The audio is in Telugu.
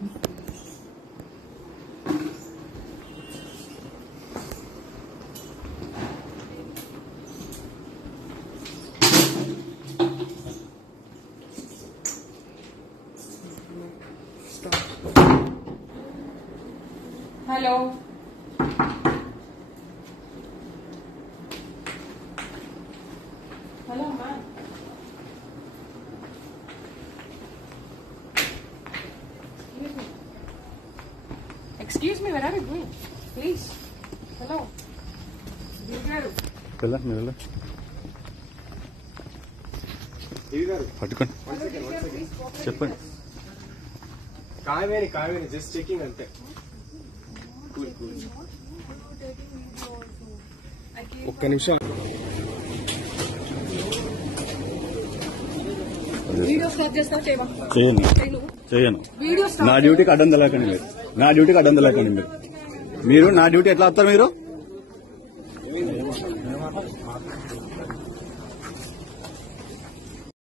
హలో హలో అమ్మా. Excuse me, where are you going? Please. Hello. పట్టుకోండి చెప్పండి. కావేరి జస్ట్ చెకింగ్ అంతే. ఒక్క నిమిషం. చేయను. నా డ్యూటీకి అడ్డం తెలకండి మీరు. నా డ్యూటీకి అడ్డం తెలకండి మీరు. నా డ్యూటీ ఎట్లా వస్తారు మీరు?